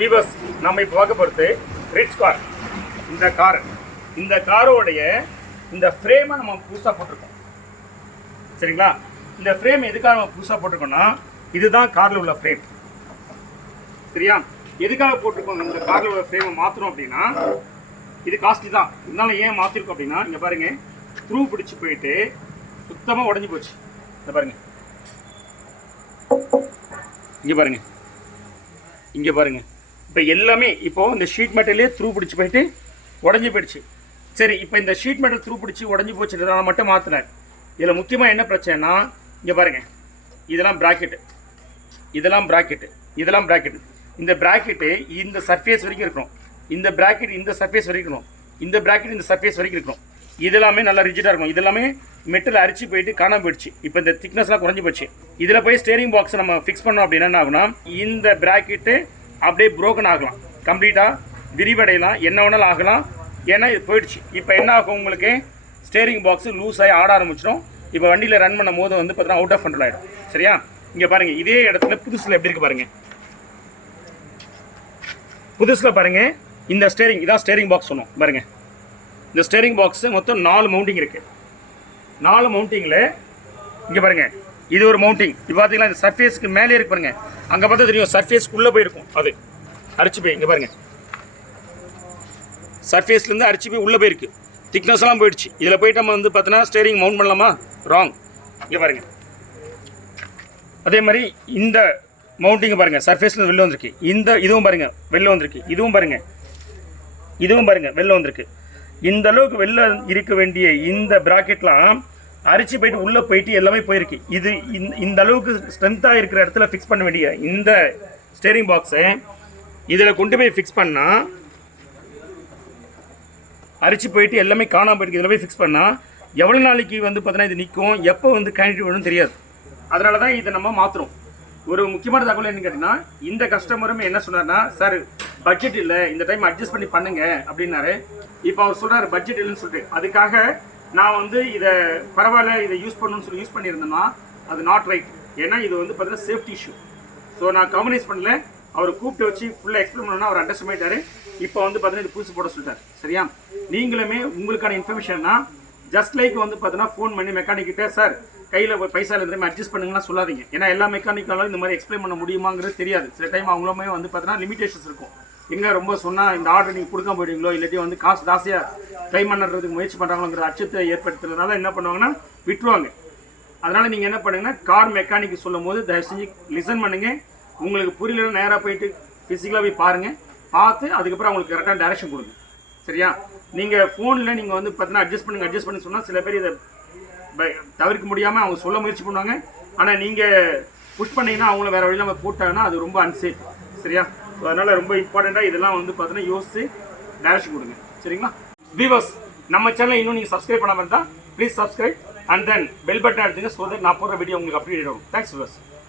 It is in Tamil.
வீவர்ஸ் நம்ம இப்போ பார்க்க போகிறது ரிட்ஸ் கார். இந்த காரோடைய இந்த ஃப்ரேமை நம்ம புதுசாக போட்டிருக்கோம். சரிங்களா? இந்த ஃப்ரேம் எதுக்காக நம்ம புதுசாக போட்டிருக்கோம்னா, இதுதான் காரில் உள்ள ஃப்ரேம். சரியா? எதுக்காக போட்டிருக்கோம்? இந்த காரில் உள்ள ஃப்ரேமை மாற்றணும் அப்படின்னா, இது காஸ்ட்லி தான். இருந்தாலும் ஏன் மாற்றிருக்கோம் அப்படின்னா, இங்கே பாருங்கள், த்ரூ பிடிச்சி போயிட்டு சுத்தமாக உடஞ்சி போச்சு. இந்த பாருங்கள், இங்கே பாருங்கள். இப்போ எல்லாமே இப்போது இந்த ஷீட் மெட்டலே த்ரூ பிடிச்சி போயிட்டு உடஞ்சி போயிடுச்சு. சரி, இப்போ இந்த ஷீட் மெட்டல் த்ரூ பிடிச்சி உடஞ்சி போச்சுன்றதை மட்டும் மாற்றினேன். இதில் முக்கியமாக என்ன பிரச்சனைனா, இங்கே பாருங்கள், இதெல்லாம் ப்ராக்கெட்டு, இந்த ப்ராக்கெட்டு இந்த சர்ஃபேஸ் வரைக்கும் இருக்கணும், இந்த ப்ராக்கெட் இந்த சர்ஃபேஸ் வரைக்கும் இருக்கணும், இந்த ப்ராக்கெட் இந்த சர்ஃபேஸ் வரைக்கும் இருக்கணும். இதெல்லாமே நல்லா ரிஜிடாக இருக்கணும். இதெல்லாமே மெட்டல் அரிச்சு போயிட்டு காணாமல் போயிடுச்சு. இப்போ இந்த திக்னஸ்லாம் குறைஞ்சி போச்சு. இதில் போய் ஸ்டேரிங் பாக்ஸ் நம்ம ஃபிக்ஸ் பண்ணோம் அப்படின்னா என்ன ஆகுனா, இந்த ப்ராக்கெட்டு அப்படியே ப்ரோக்கன் ஆகலாம், கம்ப்ளீட்டாக விரிவடையலாம், என்ன வேணாலும் ஆகலாம். ஏன்னா இது போயிடுச்சு. இப்போ என்ன ஆகும், உங்களுக்கு ஸ்டேரிங் பாக்ஸு லூஸ் ஆகி ஆட ஆரம்பிச்சிடும். இப்போ வண்டியில் ரன் பண்ணும் போது வந்து பார்த்தீங்கன்னா அவுட் ஆஃப் கண்ட்ரோல் ஆகிடும். சரியா? இங்கே பாருங்கள், இதே இடத்துல புதுசில் எப்படி இருக்குது பாருங்கள். புதுசில் பாருங்கள், இந்த ஸ்டேரிங் இதான் ஸ்டேரிங் பாக்ஸ் சொன்னோம் பாருங்கள். இந்த ஸ்டேரிங் பாக்ஸு மொத்தம் 4 மவுண்டிங் இருக்குது. 4 மவுண்டிங்கில் இங்கே பாருங்கள், இது ஒரு மவுண்டிங். இப்போ பார்த்தீங்கன்னா இந்த சர்ஃபேஸ்க்கு மேலே இருக்கு பாருங்கள். அங்கே பார்த்தா தெரியும், சர்ஃபேஸ்க்குள்ளே போயிருக்கும், அது அரிச்சு போய். இங்கே பாருங்கள், சர்ஃபேஸ்லேருந்து அரிச்சு போய் உள்ளே போயிருக்கு, திக்னஸ்லாம் போயிடுச்சு. இதில் போயிட்டு நம்ம வந்து பார்த்தீங்கன்னா ஸ்டேரிங் மவுண்ட் பண்ணலாமா? ராங். இங்கே பாருங்கள், அதே மாதிரி இந்த மவுண்டிங் பாருங்கள், சர்ஃபேஸ்லேருந்து வெளில வந்திருக்கு. இதுவும் பாருங்கள் வெளில வந்திருக்கு, இதுவும் பாருங்கள் வெளில வந்திருக்கு. இந்த அளவுக்கு வெளில இருக்க வேண்டிய இந்த ப்ராக்கெட்லாம் அரிச்சு போயிட்டு உள்ளே போயிட்டு எல்லாமே போயிருக்கு. இது இந்த அளவுக்கு ஸ்ட்ரென்த்தாக இருக்கிற இடத்துல ஃபிக்ஸ் பண்ண வேண்டிய இந்த ஸ்டேரிங் பாக்ஸை இதில் கொண்டு போய் ஃபிக்ஸ் பண்ணால் அரிச்சு போயிட்டு எல்லாமே காணாமல் போயிருக்கு. இதில் போய் ஃபிக்ஸ் பண்ணால் எவ்வளோ நாளைக்கு வந்து பார்த்தீங்கன்னா இது நிற்கும், எப்போ வந்து கேண்டிடேட் வேணும்னு தெரியாது. அதனால தான் இதை நம்ம மாற்றுறோம். ஒரு முக்கியமான தகவல் என்னன்னு கேட்டிங்கன்னா, இந்த கஸ்டமருமே என்ன சொன்னார்னா, சார் பட்ஜெட் இல்லை, இந்த டைம் அட்ஜஸ்ட் பண்ணி பண்ணுங்க அப்படின்னாரு. இப்போ அவர் சொல்கிறார் பட்ஜெட் இல்லைன்னு சொல்லிட்டு. அதுக்காக நான் வந்து இதை பரவாயில்ல, இதை யூஸ் பண்ணணும்னு சொல்லி யூஸ் பண்ணியிருந்தேன்னா அது நாட் ரைட். ஏன்னா இது வந்து பார்த்தீங்கன்னா சேஃப்டி இஷ்யூ. ஸோ நான் கம்யூனைஸ் பண்ணல. அவர் கூப்பிட்டு வச்சு ஃபுல்லாக எக்ஸ்பிளைன் பண்ணணும்னா அவர் அண்டர்ஸ்டாண்ட் பண்ணிட்டாரு. இப்போ வந்து பார்த்தீங்கன்னா இது புதுசு போட சொல்லிட்டார். சரியா? நீங்களுமே உங்களுக்கான இன்ஃபர்மேஷன்னா ஜஸ்ட் லைக் வந்து பார்த்தீங்கன்னா ஃபோன் பண்ணி மெக்கானிக்கிட்ட, சார் கையில் பைசா எல்லாத்தையுமே அட்ஜஸ்ட் பண்ணுங்கன்னா சொல்லாதீங்க. ஏன்னா எல்லா மெக்கானிக்காலும் இந்த மாதிரி எக்ஸ்பிளைன் பண்ண முடியுமாங்கிறது தெரியாது. சில டைம் அவங்களுமே வந்து பார்த்தீங்கன்னா லிமிடேஷன்ஸ் இருக்கும். எங்கே ரொம்ப சொன்னால் இந்த ஆர்டர் நீங்கள் கொடுக்காம போயிடுவீங்களோ, இல்லாட்டி வந்து காசு ஜாஸ்தியாக கிளைம் பண்ணுறதுக்கு முயற்சி பண்ணுறாங்களோங்கிற அச்சத்தை ஏற்படுத்துறதுனால என்ன பண்ணுவாங்கன்னா விட்டுருவாங்க. அதனால் நீங்கள் என்ன பண்ணுங்கன்னா, கார் மெக்கானிக்கு சொல்லும் போது தயவு செஞ்சு லிசன் பண்ணுங்கள். உங்களுக்கு புரியலன்னு நேராக போயிட்டு ஃபிசிக்கலாக போய் பாருங்கள். பார்த்து அதுக்கப்புறம் அவங்களுக்கு கரெக்டான டைரக்ஷன் கொடுங்க. சரியா? நீங்கள் ஃபோனில் நீங்கள் வந்து பார்த்தீங்கன்னா அட்ஜஸ்ட் பண்ணி சொன்னால் சில பேர் இதை தவிர்க்க முடியாமல் அவங்க சொல்ல முயற்சி பண்ணுவாங்க. ஆனால் நீங்கள் புஷ் பண்ணிங்கன்னா அவங்கள வேறு வழியில் நம்ம போட்டாங்கன்னா அது ரொம்ப அன்சேஃப். சரியா? ஸோ அதனால் ரொம்ப இம்பார்ட்டண்ட்டாக இதெல்லாம் வந்து பார்த்தீங்கன்னா யோசிச்சு டைரக்ஷன் கொடுங்க. சரிங்களா? வீவர்ஸ், நம்ம சேனலை இன்னும் நீங்கள் சப்ஸ்கிரைப் பண்ணாமல் இருந்தால் please subscribe and then bell button எடுத்துங்க. ஸோ தட் நான் போடுற வீடியோ உங்களுக்கு அப்டேட் ஆகும். Thanks viewers.